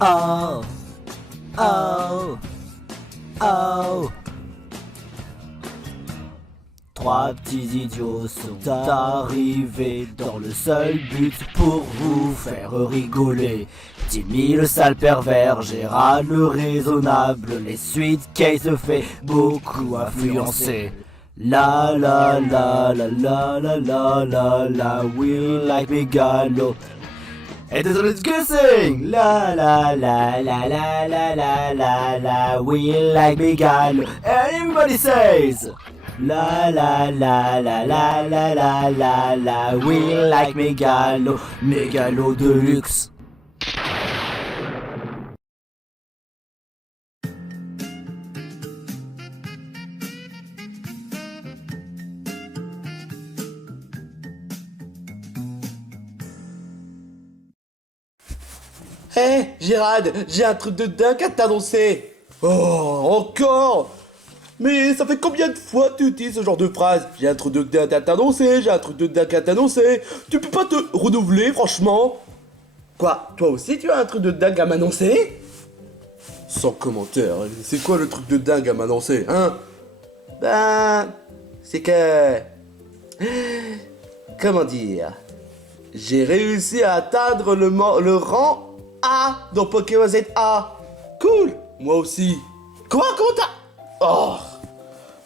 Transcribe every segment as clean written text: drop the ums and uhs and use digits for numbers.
Oh, oh, oh. Trois petits idiots sont arrivés dans le seul but pour vous faire rigoler. Timmy le sale pervers, Gérard le raisonnable, les Suitcase se fait beaucoup influencer. La la la la la la la la la, we like Megalo. Et désolé de guessing! La la la la la la la la la, we like Megalo. And everybody says! La la la la la la la la la, we like Megalo, Megalo de luxe. Hé, Gérard, j'ai un truc de dingue à t'annoncer. Oh, encore? Mais ça fait combien de fois tu utilises ce genre de phrase? J'ai un truc de dingue à t'annoncer, j'ai un truc de dingue à t'annoncer. Tu peux pas te renouveler, franchement? Quoi, toi aussi tu as un truc de dingue à m'annoncer? Sans commentaire, c'est quoi le truc de dingue à m'annoncer, hein? Ben, c'est que... Comment dire? J'ai réussi à atteindre le rang A dans Pokémon ZA. Cool. Moi aussi. Quoi? Comment t'as...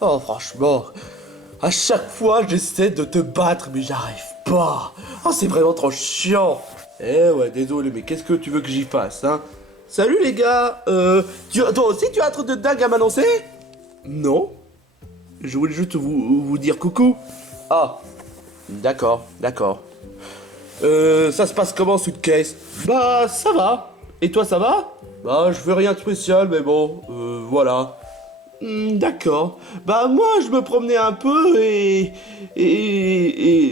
Oh, franchement, à chaque fois j'essaie de te battre mais j'arrive pas. Oh, c'est vraiment trop chiant. Eh ouais, désolé, mais qu'est-ce que tu veux que j'y fasse, hein? Salut les gars, toi aussi tu as un truc de dingue à m'annoncer? Non. Je voulais juste vous dire coucou. Ah, d'accord. Ça se passe comment, Suitcase? Bah, ça va. Et toi, ça va? Bah, je fais rien de spécial, mais bon, voilà. D'accord. Bah, moi, je me promenais un peu et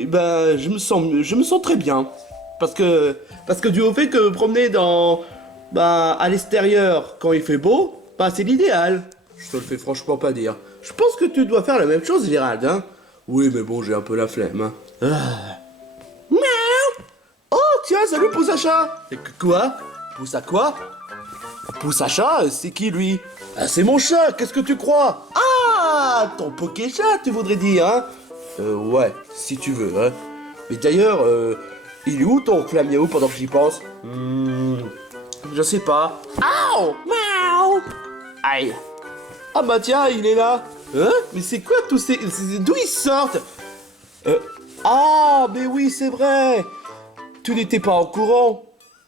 bah, je me sens très bien. Parce que du fait que me promener à l'extérieur quand il fait beau, bah, c'est l'idéal. Je te le fais franchement pas dire. Je pense que tu dois faire la même chose, Gérald, hein? Oui, mais bon, j'ai un peu la flemme, hein. Oh, tiens, salut Pousse à chat. Quoi? Pousse à quoi? Pousse à chat, c'est qui lui? Ah, c'est mon chat, qu'est-ce que tu crois? Ah, ton Pokéchat, tu voudrais dire, hein? Ouais, si tu veux, hein. Mais d'ailleurs, il est où ton Flamiao pendant que j'y pense? Je sais pas. Aouh! Miaou! Aïe! Ah bah tiens, il est là. Hein? Mais c'est quoi tous ces... D'où ils sortent? Ah, mais oui, c'est vrai. Tu n'étais pas au courant.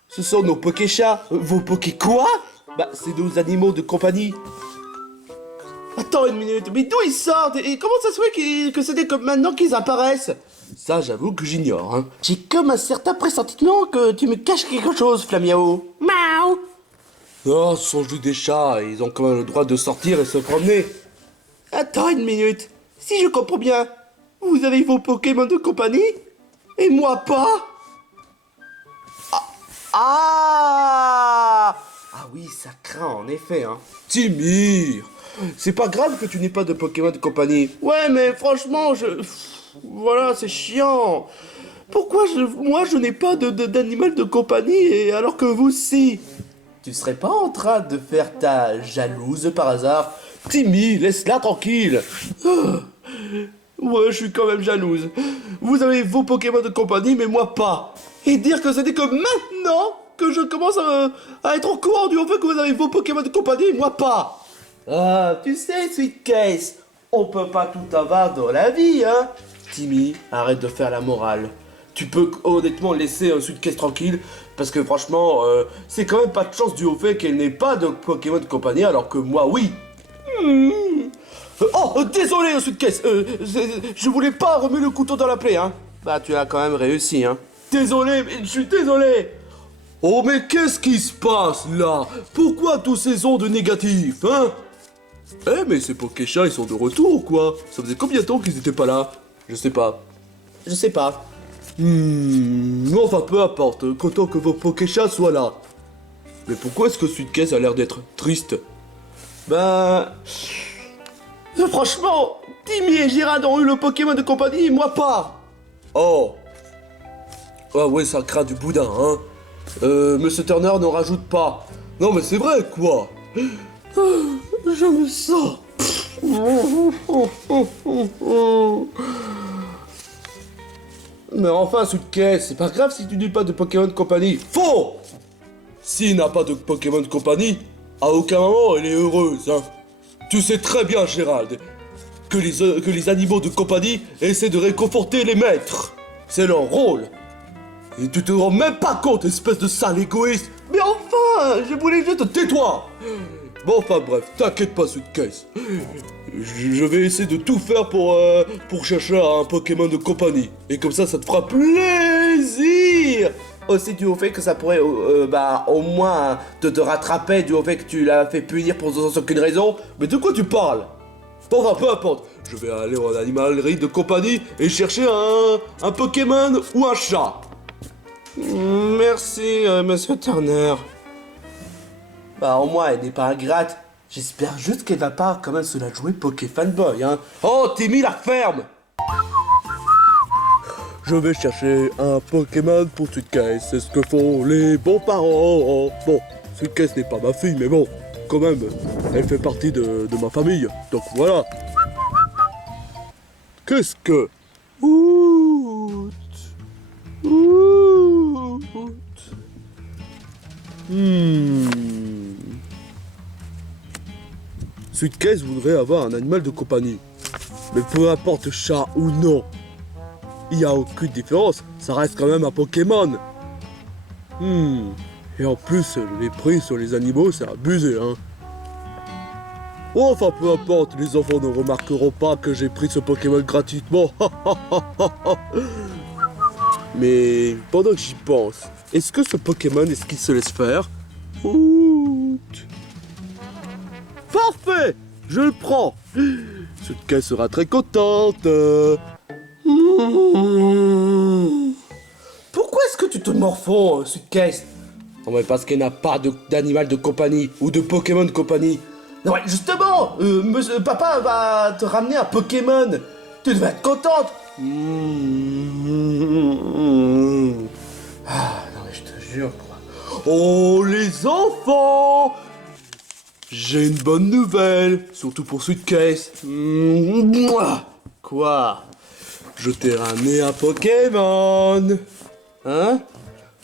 Ce sont nos Pokéchats. Vos Poké quoi? Bah, c'est nos animaux de compagnie. Attends une minute, mais d'où ils sortent? Et comment ça se fait que c'était comme maintenant qu'ils apparaissent? Ça, j'avoue que j'ignore, hein. J'ai comme un certain pressentiment que tu me caches quelque chose, Flamiao. Miaou! Oh, ce sont juste des chats, ils ont quand même le droit de sortir et se promener. Attends une minute, si je comprends bien, vous avez vos Pokémon de compagnie et moi pas? Ah oui, ça craint en effet, hein. Timir, c'est pas grave que tu n'aies pas de Pokémon de compagnie. Ouais, mais franchement, voilà, c'est chiant. Pourquoi moi je n'ai pas d'animal de compagnie et alors que vous si? Tu serais pas en train de faire ta jalouse par hasard? Timmy, laisse-la tranquille. Ouais, je suis quand même jalouse. Vous avez vos Pokémon de compagnie, mais moi pas. Et dire que c'était que maintenant que je commence à être au courant du fait que vous avez vos Pokémon de compagnie, et moi pas. Ah, tu sais, Suitcase, on peut pas tout avoir dans la vie, hein. Timmy, arrête de faire la morale. Tu peux honnêtement laisser un Suitcase tranquille, parce que franchement, c'est quand même pas de chance du au fait qu'elle n'ait pas de Pokémon de compagnie, alors que moi, oui. Oh, désolé, Suitcase, je voulais pas remuer le couteau dans la plaie, hein. Bah, tu as quand même réussi, hein. Désolé, mais je suis désolé. Oh, mais qu'est-ce qui se passe, là? Pourquoi tous ces ondes négatives, hein? Eh, mais ces Pokéchats, ils sont de retour, ou quoi? Ça faisait combien de temps qu'ils étaient pas là? Je sais pas. Enfin, peu importe, qu'autant que vos Pokéchats soient là. Mais pourquoi est-ce que Suitcase a l'air d'être triste? Ben... Franchement, Timmy et Gérard ont eu le Pokémon de compagnie et moi pas. Oh. Ah ouais, ça craint du boudin, hein. Monsieur Turner n'en rajoute pas. Non mais c'est vrai, quoi. Je me sens... Mais enfin, Suitcase, c'est pas grave si tu dis pas de Pokémon Company. Faux! S'il n'a pas de Pokémon Company, à aucun moment elle est heureuse, hein. Tu sais très bien, Gérald, que les animaux de compagnie essaient de réconforter les maîtres. C'est leur rôle. Et tu te rends même pas compte, espèce de sale égoïste. Mais enfin, je voulais juste... Tais-toi! Bon, enfin bref, t'inquiète pas, Suitcase. Je vais essayer de tout faire pour chercher un Pokémon de compagnie. Et comme ça te fera plaisir. Aussi dû au fait que ça pourrait, au moins te rattraper dû au fait que tu l'as fait punir pour sans aucune raison. Mais de quoi tu parles? Bon, enfin, peu importe. Je vais aller en animalerie de compagnie et chercher un Pokémon ou un chat. Merci, Monsieur Turner. Bah, au moins, elle n'est pas ingrate. J'espère juste qu'elle va pas quand même se la jouer Pokéfanboy, hein. Oh, Timmy, la ferme! Je vais chercher un Pokémon pour Suitcase, c'est ce que font les bons parents. Bon, Suitcase n'est pas ma fille, mais bon, quand même, elle fait partie de ma famille, donc voilà. Qu'est-ce que... Ouh. Suitcase voudrait avoir un animal de compagnie. Mais peu importe chat ou non, il n'y a aucune différence, ça reste quand même un Pokémon. Et en plus, les prix sur les animaux, c'est abusé, hein. Enfin, peu importe, les enfants ne remarqueront pas que j'ai pris ce Pokémon gratuitement. Mais pendant que j'y pense, est-ce que ce Pokémon, est-ce qu'il se laisse faire? Parfait! Je le prends! Suitcase sera très contente! Pourquoi est-ce que tu te morfonds, Suitcase? Non mais parce qu'elle n'a pas d'animal de compagnie ou de Pokémon de compagnie. Non mais justement, papa va te ramener un Pokémon. Tu devrais être contente. Ah non mais je te jure quoi. Oh les enfants! J'ai une bonne nouvelle, surtout pour Suitcase. Quoi? Je t'ai ramené un Pokémon. Hein?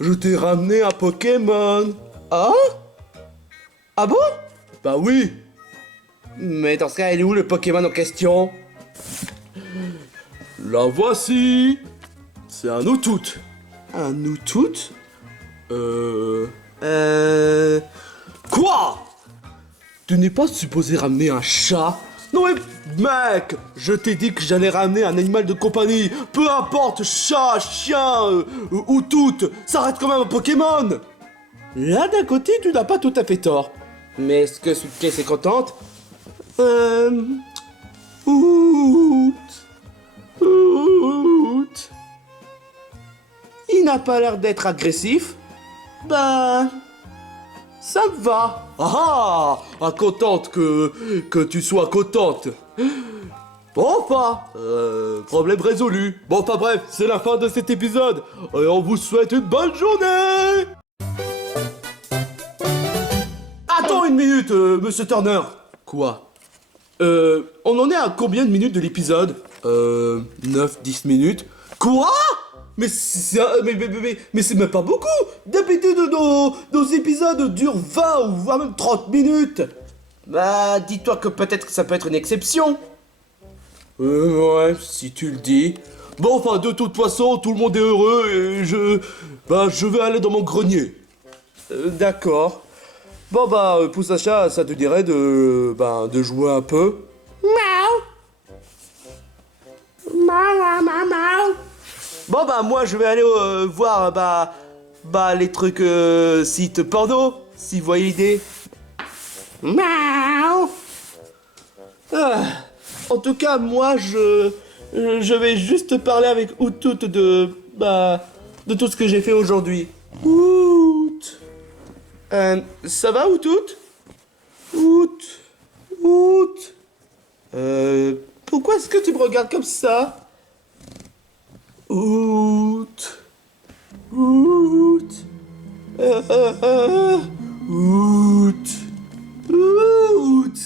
Je t'ai ramené un Pokémon. Ah? Ah bon? Bah oui. Mais dans ce cas, il est où le Pokémon en question? La voici. C'est un Outout. Un Outout? Quoi? Tu n'es pas supposé ramener un chat? Non mais mec, je t'ai dit que j'allais ramener un animal de compagnie. Peu importe, chat, chien ou tout, ça reste quand même un Pokémon. Là d'un côté, tu n'as pas tout à fait tort. Mais est-ce que Suitcase est contente? Ouh. Il n'a pas l'air d'être agressif. Ben... ça me va. Contente que tu sois contente. Enfin, problème résolu. Bon, enfin bref, c'est la fin de cet épisode. Et on vous souhaite une bonne journée. Attends une minute, Monsieur Turner. Quoi? On en est à combien de minutes de l'épisode? 9-10 minutes. Quoi? Mais c'est même pas beaucoup. D'habitude, nos épisodes durent 20 ou voire même 30 minutes. Bah, dis-toi que peut-être que ça peut être une exception. Ouais, si tu le dis. Bon, enfin, de toute façon, tout le monde est heureux et je vais aller dans mon grenier. D'accord. Bon, Poussacha, ça te dirait de jouer un peu? Miaou. Miaou. Bon moi je vais aller voir les trucs sites porno, si vous voyez l'idée. Miaou. En tout cas moi je vais juste parler avec Outout de tout ce que j'ai fait aujourd'hui. Outout. Ça va Outout? Outout. Pourquoi est-ce que tu me regardes comme ça? Outout. Août. Août.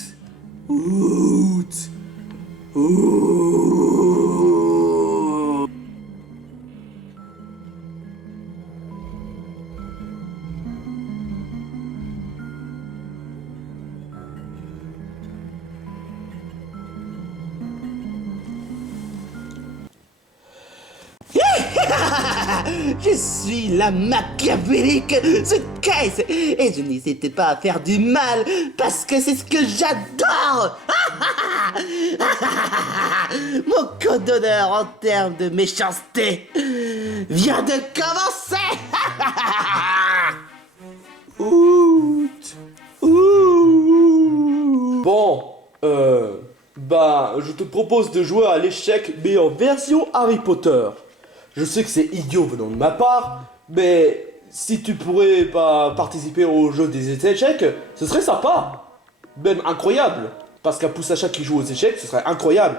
Août. Août. Je suis la machiavélique Suitcase et je n'hésite pas à faire du mal parce que c'est ce que j'adore. Mon code d'honneur en termes de méchanceté vient de commencer. Août. Août. Bon, je te propose de jouer à l'échec mais en version Harry Potter. Je sais que c'est idiot venant de ma part, mais si tu pourrais participer au jeu des échecs, ce serait sympa. Même incroyable. Parce qu'un Poussacha qui joue aux échecs, ce serait incroyable.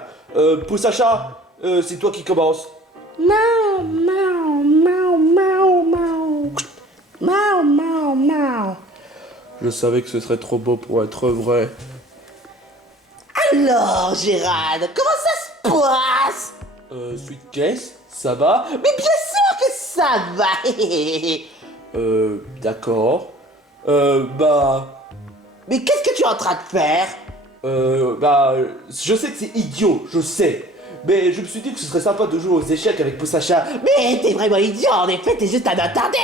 Poussacha, c'est toi qui commence. Miaou, miaou, miaou, miaou, miaou. Miaou, miaou, miaou. Je savais que ce serait trop beau pour être vrai. Alors, Gérard, comment ça se passe? Suitcase, ça va? Mais bien sûr que ça va. D'accord. Mais qu'est-ce que tu es en train de faire? Je sais que c'est idiot, je sais. Mais je me suis dit que ce serait sympa de jouer aux échecs avec Poussacha. Mais t'es vraiment idiot, en effet, t'es juste un attardé.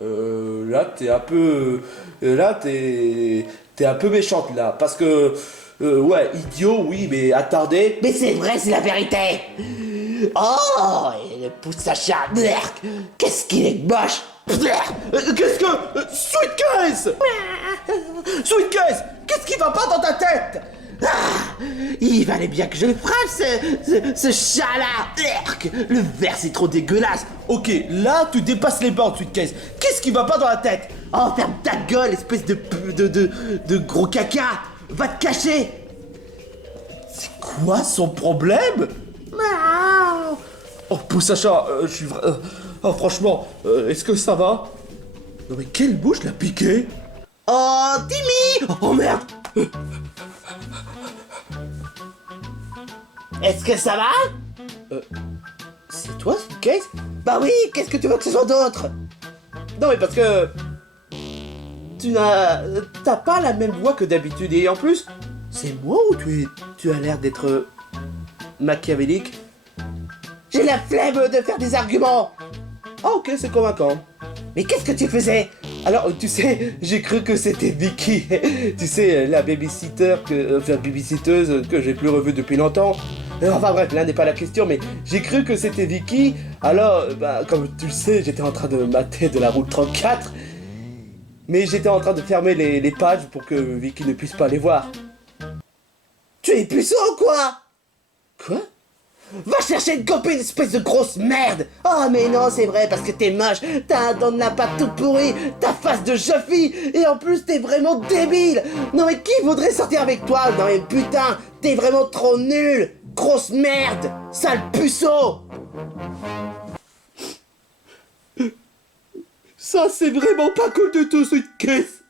Là, t'es un peu... t'es un peu méchante, là. Parce que... ouais, idiot, oui, mais attardé... Mais c'est vrai, c'est la vérité. Oh, et le Poussacha, qu'est-ce qu'il est moche. Qu'est-ce que... Suitcase Suitcase, qu'est-ce qui va pas dans ta tête? Il valait bien que je le frappe, ce chat-là. Le verre, c'est trop dégueulasse. Ok, là, tu dépasses les bornes, Suitcase. Qu'est-ce qui va pas dans la tête? Oh, ferme ta gueule, espèce de gros caca. Va te cacher. C'est quoi son problème? Miaou. Oh, Poussacha, je suis oh, franchement, est-ce que ça va? Non mais quelle bouche l'a piqué? Oh, Timmy. Oh merde. Est-ce que ça va? C'est toi, Suitcase? Bah oui, qu'est-ce que tu veux que ce soit d'autre? Non mais parce que... T'as pas la même voix que d'habitude et en plus... C'est moi ou tu as l'air d'être... machiavélique? J'ai la flemme de faire des arguments. Ah ok, c'est convaincant. Mais qu'est-ce que tu faisais? Alors, tu sais, j'ai cru que c'était Vicky. Tu sais, la babysitteuse que j'ai plus revue depuis longtemps. Enfin bref, là n'est pas la question, mais j'ai cru que c'était Vicky. Alors, comme tu le sais, j'étais en train de mater de la route 34. Mais j'étais en train de fermer les pages pour que Vicky ne puisse pas les voir. Tu es puceau ou quoi? Quoi? Va chercher une copine, espèce de grosse merde. Oh mais non, c'est vrai, parce que t'es moche, t'as un dent de lapin tout pourri, ta face de Joffy, et en plus t'es vraiment débile. Non mais qui voudrait sortir avec toi? Non mais putain, t'es vraiment trop nul. Grosse merde, sale puceau. Ça, c'est vraiment pas cool du tout, Suitcase.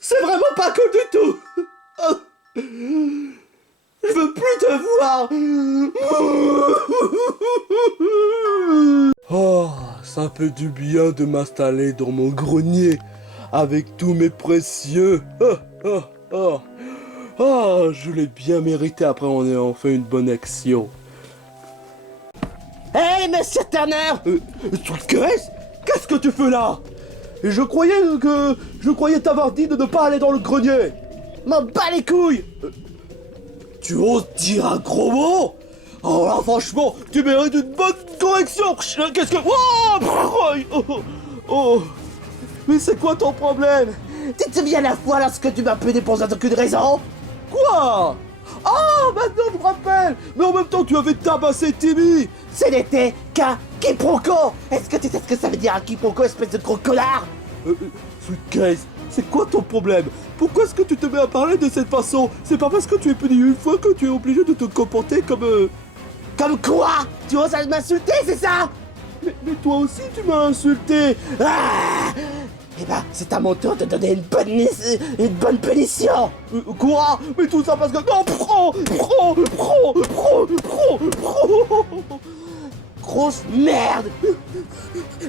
C'est vraiment pas cool du tout. Je veux plus te voir. Oh, ça fait du bien de m'installer dans mon grenier avec tous mes précieux. Je l'ai bien mérité après on ayant fait une bonne action. Hey Monsieur Turner. Suitcase, qu'est-ce que tu fais là? Je croyais t'avoir dit de ne pas aller dans le grenier. M'en bats les couilles. Tu oses dire un gros mot? Oh là, franchement, tu mérites une bonne correction. Qu'est-ce que... Oh. Mais c'est quoi ton problème? Tu te souviens la fois lorsque tu m'as punais pour aucune raison? Quoi? Ah, maintenant je me rappelle. Mais en même temps, tu avais tabassé Timmy. Ce n'était qu'un quiproquo. Est-ce que tu sais ce que ça veut dire un quiproquo, espèce de gros connard? Suitcase, c'est quoi ton problème? Pourquoi est-ce que tu te mets à parler de cette façon? C'est pas parce que tu es puni une fois que tu es obligé de te comporter comme... Comme quoi? Tu oses m'insulter, c'est ça? Mais toi aussi, tu m'as insulté. Ah! Eh ben, c'est à mon tour de donner une bonne punition. Quoi? Mais tout ça parce que... Non, pro. Grosse merde.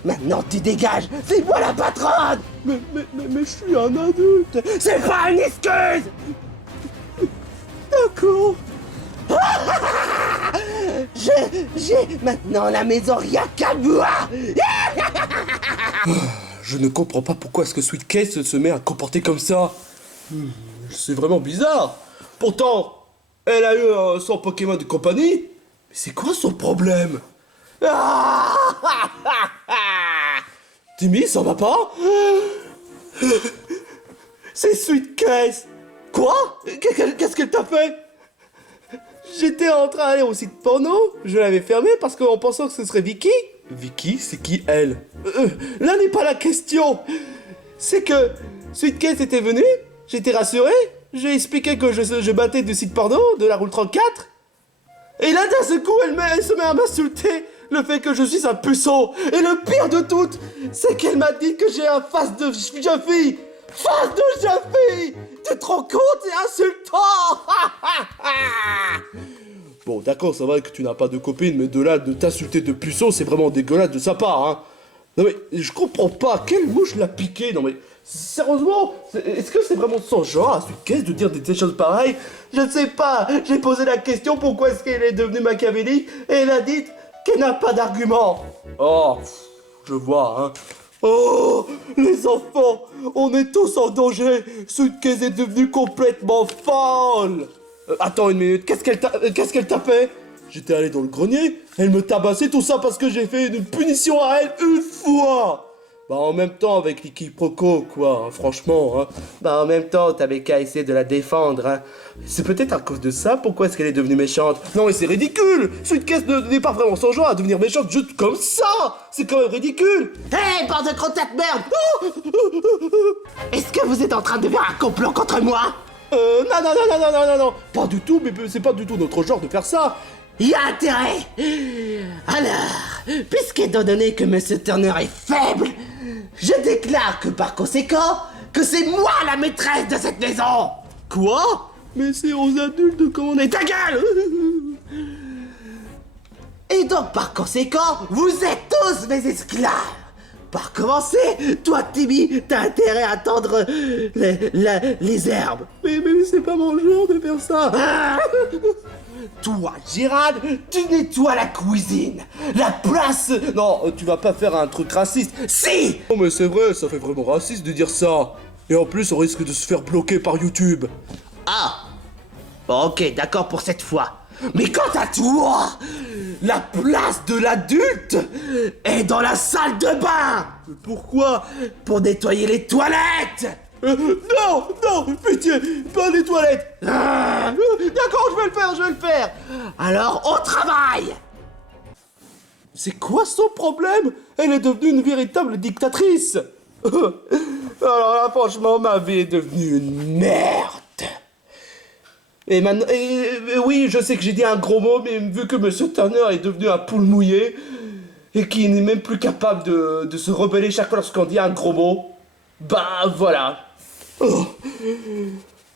Maintenant, tu dégages. C'est moi la patronne. Mais je suis un adulte. C'est pas une excuse. D'accord. J'ai maintenant la maison rien qu'à moi. Je ne comprends pas pourquoi est-ce que Sweet Case se met à comporter comme ça. C'est vraiment bizarre. Pourtant, elle a eu son Pokémon de compagnie. Mais c'est quoi son problème? Timmy, ça va pas? C'est Sweet Case. Quoi? Qu'est-ce qu'elle t'a fait? J'étais en train d'aller au site porno, je l'avais fermé parce qu'en pensant que ce serait Vicky. Vicky, c'est qui elle? Là n'est pas la question. C'est que Sweet Case était venue, j'étais rassuré, j'ai expliqué que je battais du site porno, de la roule 34. Et là d'un seul coup, elle se met à m'insulter le fait que je suis un puceau. Et le pire de tout, c'est qu'elle m'a dit que j'ai un face de jeune fille. Face de jeune fille! Tu te rends compte, c'est insultant! Bon, d'accord, c'est vrai que tu n'as pas de copine, mais de là de t'insulter de puceau, c'est vraiment dégueulasse de sa part, hein. Non mais, je comprends pas, quelle mouche l'a piqué? Non mais, sérieusement, est-ce que c'est vraiment son genre à Sweet Case de dire des choses pareilles? Je ne sais pas, j'ai posé la question pourquoi est-ce qu'elle est devenue machiavélique, et elle a dit qu'elle n'a pas d'argument. Oh, je vois, hein. Oh, les enfants, on est tous en danger. Sweet Case est devenue complètement folle. Attends une minute, qu'est-ce qu'elle t'a fait? J'étais allé dans le grenier, elle me tabassait, tout ça parce que j'ai fait une punition à elle une fois. Bah en même temps avec l'Ikiproco quoi, hein, franchement, hein. Bah en même temps t'avais qu'à essayer de la défendre, hein. C'est peut-être à cause de ça, pourquoi est-ce qu'elle est devenue méchante? Non mais c'est ridicule. Sweet Case n'est pas vraiment son genre à devenir méchante juste comme ça. C'est quand même ridicule. Hé, bande de crottes de merde. Est-ce que vous êtes en train de faire un complot contre moi? Non, pas du tout, mais c'est pas du tout notre genre de faire ça. Il y a intérêt. Alors, puisqu'étant donné que Monsieur Turner est faible, je déclare que par conséquent, que c'est moi la maîtresse de cette maison. Quoi? Mais c'est aux adultes de commander. Ta gueule. Et donc par conséquent, vous êtes tous mes esclaves. Par commencer, toi Timmy, t'as intérêt à tendre les herbes. Mais c'est pas mon genre de faire ça. Ah. Toi, Gérald, tu nettoies la cuisine, la place. Non, tu vas pas faire un truc raciste. Si. Non mais c'est vrai, ça fait vraiment raciste de dire ça. Et en plus, on risque de se faire bloquer par YouTube. Ah. Bon, ok, d'accord pour cette fois. Mais quant à toi, la place de l'adulte est dans la salle de bain. Pourquoi? Pour nettoyer les toilettes. Non, pitié, pas les toilettes. D'accord, je vais le faire. Alors, au travail. C'est quoi son problème? Elle est devenue une véritable dictatrice. Alors là, franchement, ma vie est devenue une merde. Et maintenant, oui, je sais que j'ai dit un gros mot, mais vu que Monsieur Turner est devenu un poule mouillé, et qu'il n'est même plus capable de se rebeller chaque fois lorsqu'on dit un gros mot, bah voilà.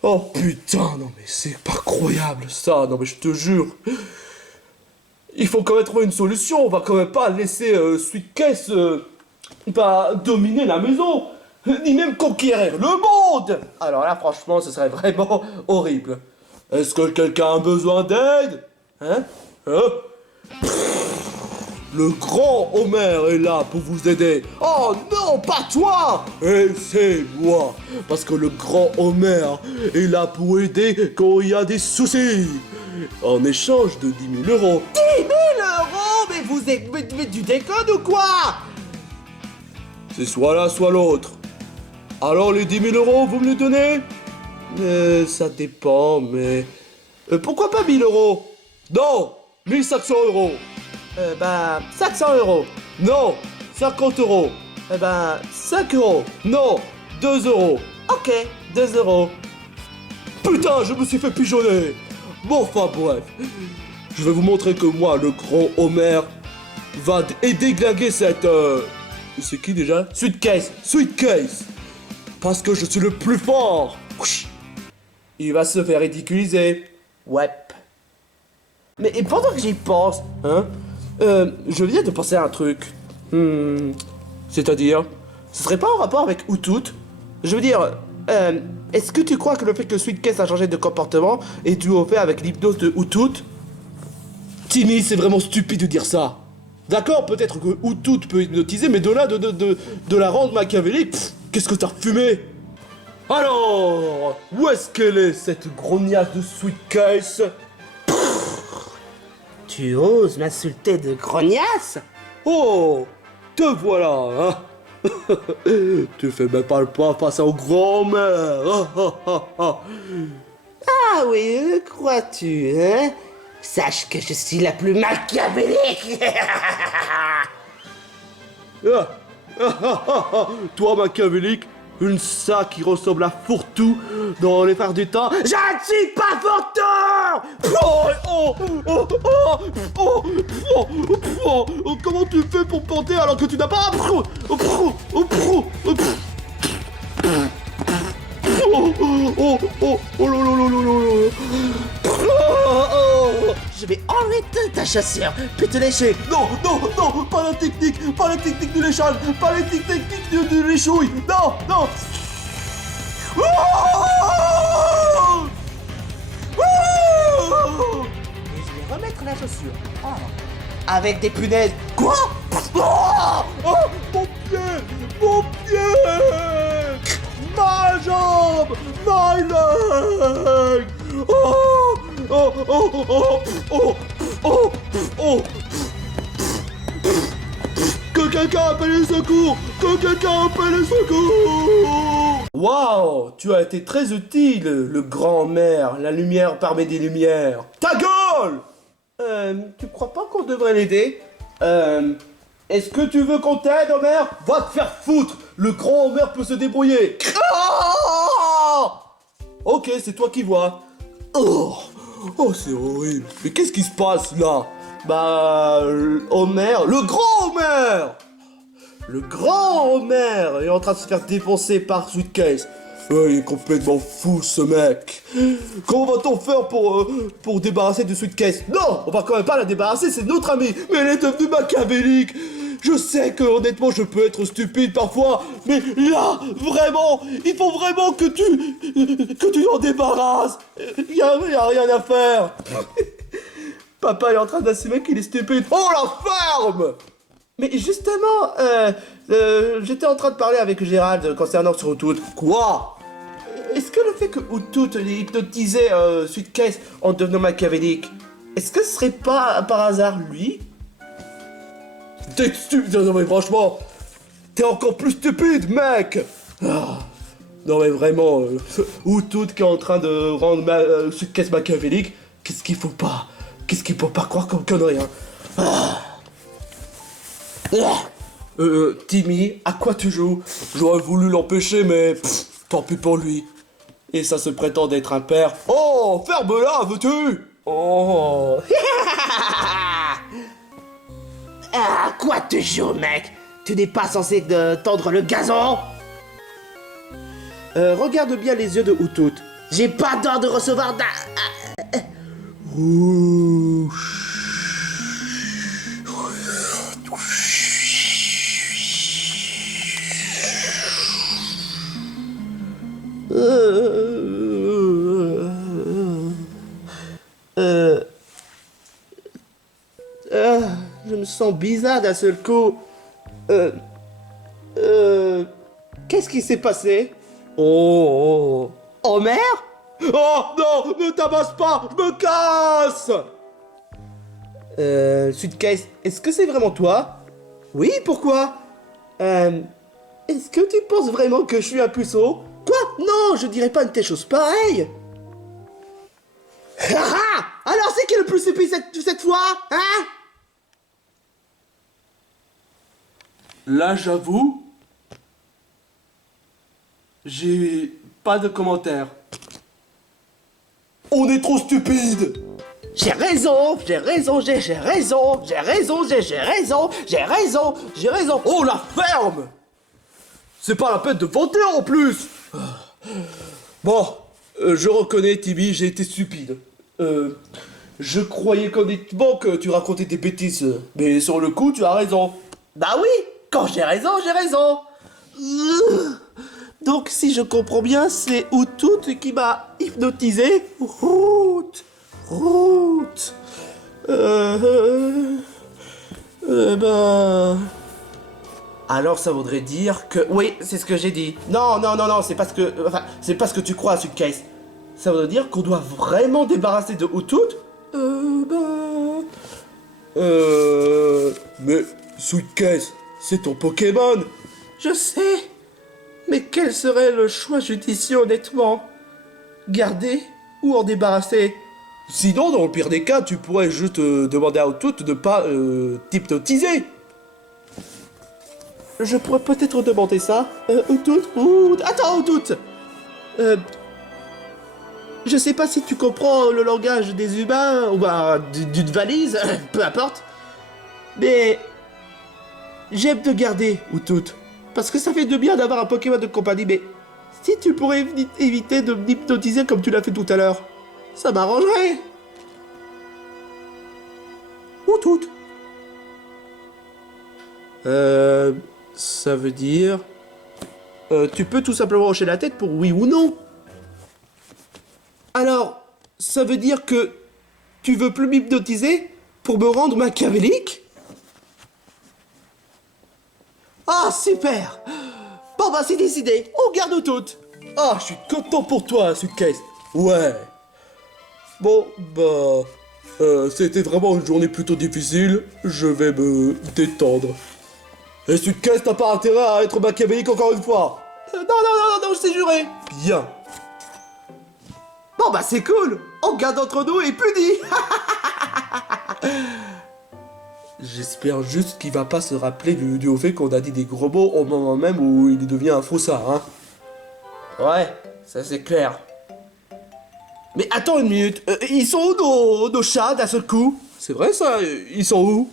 Oh putain, non mais c'est pas croyable ça, non mais je te jure. Il faut quand même trouver une solution, on va quand même pas laisser Sweet Case dominer la maison, ni même conquérir le monde. Alors là franchement ce serait vraiment horrible. Est-ce que quelqu'un a besoin d'aide? Hein? Le grand Homer est là pour vous aider. Oh non, pas toi! Et c'est moi. Parce que le grand Homer est là pour aider quand il y a des soucis. En échange de 10 000 euros. 10 000 euros? Mais vous êtes... Mais du déconne ou quoi? C'est soit l'un, soit l'autre. Alors les 10 000 euros, vous me les donnez? Ça dépend, mais... pourquoi pas 1000 euros? Non, 1500 euros. 500 euros. Non, 50 euros. 5 euros. Non, 2 euros. Ok, 2 euros. Putain, je me suis fait pigeonner. Bon, enfin bref. Je vais vous montrer que moi, le grand Homer, va et déglinguer cette... C'est qui déjà? Suitcase. Suitcase. Parce que je suis le plus fort. Il va se faire ridiculiser. Ouais. Mais et pendant que j'y pense, hein, je viens de penser à un truc. C'est-à-dire? Ce serait pas en rapport avec Outout? Je veux dire, est-ce que tu crois que le fait que Suitcase a changé de comportement est dû au fait avec l'hypnose de Outout? Timmy, c'est vraiment stupide de dire ça. D'accord, peut-être que Outout peut hypnotiser, mais de là, de la rendre machiavélique, qu'est-ce que t'as fumé? Alors, où est-ce qu'elle est, cette grognasse de Suitcase? Tu oses m'insulter de grognasse? Oh, te voilà, hein. Tu fais même pas le pas face au grand-mère. Ah oui, crois-tu, hein? Sache que je suis la plus machiavélique. Toi, machiavélique, une sac qui ressemble à Fourre-tout dans les phares du temps. Je ne suis pas Fourre-tout! Comment tu fais pour porter alors que tu n'as pas... Je vais enlever ta chaussure, puis te lécher. Non, non, non, pas la technique du léchage, pas la technique de l'échouille, non, non. Et je vais remettre la chaussure. Oh. Avec des punaises. Quoi? Oh, mon pied, mon pied, ma jambe, my leg. Oh, oh, oh, oh, oh, oh, oh. Que quelqu'un appelle les secours! Que quelqu'un appelle les secours! Waouh! Tu as été très utile, le grand-mère, la lumière parmi des lumières. Ta gueule! Tu crois pas qu'on devrait l'aider? Est-ce que tu veux qu'on t'aide, Homer? Va te faire foutre! Le grand-mère peut se débrouiller! Ah! Ok, c'est toi qui vois. Oh, oh c'est horrible. Mais qu'est-ce qui se passe là? Bah, Homer, le grand Homer! Le grand Homer est en train de se faire défoncer par Suitcase. Il est complètement fou ce mec. Comment va-t-on faire pour débarrasser de Suitcase? Non, on va quand même pas la débarrasser, c'est notre ami. Mais elle est devenue machiavélique. Je sais que honnêtement je peux être stupide parfois, mais là, vraiment, il faut vraiment que tu en débarrasses. Y a rien à faire. Papa est en train d'assumer qu'il est stupide. Oh la ferme! Mais justement, j'étais en train de parler avec Gérald concernant sur Outout. Quoi? Est-ce que le fait que Outout hypnotisait Suitcase en devenant machiavélique, est-ce que ce serait pas par hasard lui? T'es stupide, non mais franchement, t'es encore plus stupide, mec. Non mais vraiment, Outout qui est en train de rendre Suitcase machiavélique, qu'est-ce qu'il faut pas croire comme connerie, hein. Timmy, à quoi tu joues? J'aurais voulu l'empêcher, mais tant pis pour lui. Et ça se prétend d'être un père. Oh, ferme-la, veux-tu? Oh. Ah, quoi tu joues, mec? Tu n'es pas censé tendre le gazon? Regarde bien les yeux de Outout. J'ai pas d'ordre de recevoir je me sens bizarre d'un seul coup. Qu'est-ce qui s'est passé? Oh. Homer? Oh non, ne tabasse pas, je me casse. Suitcase, est-ce que c'est vraiment toi? Oui, pourquoi? Est-ce que tu penses vraiment que je suis un puceau? Quoi? Non, je dirais pas une telle chose pareille. Alors c'est qui le plus stupide cette fois? Hein? Là, j'avoue, j'ai pas de commentaire. On est trop stupide. J'ai raison, j'ai raison, j'ai raison, j'ai raison, j'ai raison, j'ai raison, j'ai raison. Oh, la ferme! C'est pas la peine de vanter en plus. Bon, je reconnais, Timmy, j'ai été stupide. Je croyais honnêtement que tu racontais des bêtises, mais sur le coup, tu as raison. Bah oui, quand j'ai raison, j'ai raison. Donc, si je comprends bien, c'est Outout qui m'a hypnotisé. Route. Ben... Alors ça voudrait dire que... Oui, c'est ce que j'ai dit. Non, c'est pas ce que... Enfin, c'est pas ce que tu crois, Suitcase. Ça veut dire qu'on doit vraiment débarrasser de Outout. Mais Suitcase, c'est ton Pokémon. Je sais. Mais quel serait le choix judicieux, honnêtement? Garder ou en débarrasser? Sinon, dans le pire des cas, tu pourrais juste demander à Outout de pas t'hypnotiser. Je pourrais peut-être demander ça. Outout. Attends, Outout. Je sais pas si tu comprends le langage des humains, ou bah, d'une valise, peu importe. Mais... j'aime te garder, Outout. Parce que ça fait de bien d'avoir un Pokémon de compagnie, mais... si tu pourrais éviter de m'hypnotiser comme tu l'as fait tout à l'heure, ça m'arrangerait. Outout. Ça veut dire... tu peux tout simplement hocher la tête pour oui ou non. Alors, ça veut dire que tu veux plus m'hypnotiser pour me rendre machiavélique? Ah, super! Bon bah c'est décidé, on garde Outout. Ah, je suis content pour toi, Suitcase. Ouais. Bon, bah... c'était vraiment une journée plutôt difficile. Je vais me détendre. Et Suitcase, t'as pas intérêt à être machiavélique encore une fois. Non, je t'ai juré. Bien. Bon bah c'est cool. On garde entre nous et puni. J'espère juste qu'il va pas se rappeler du fait qu'on a dit des gros mots au moment même où il devient un froussard, hein. Ouais, ça c'est clair. Mais attends une minute, ils sont où nos chats d'un seul coup? C'est vrai ça, ils sont où?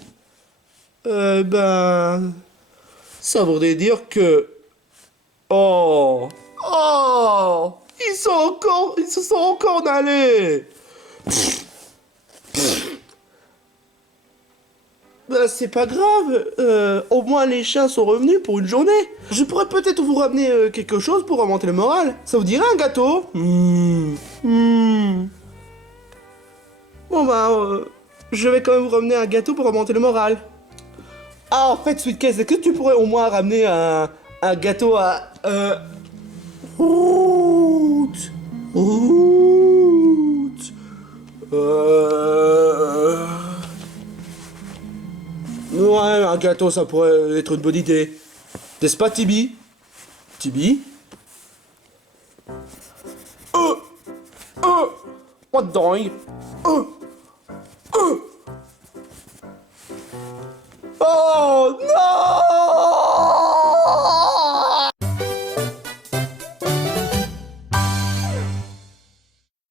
Ça voudrait dire que... Oh, ils se sont encore en allés. Bah, c'est pas grave, au moins les chats sont revenus pour une journée. Je pourrais peut-être vous ramener quelque chose pour remonter le moral. Ça vous dirait un gâteau? Bon bah, je vais quand même vous ramener un gâteau pour remonter le moral. Ah, en fait, Suitcase, est-ce que tu pourrais au moins ramener un gâteau à... Route. Ouais, un gâteau, ça pourrait être une bonne idée. N'est-ce pas, Tibi? Tibi? What doing? Oh non!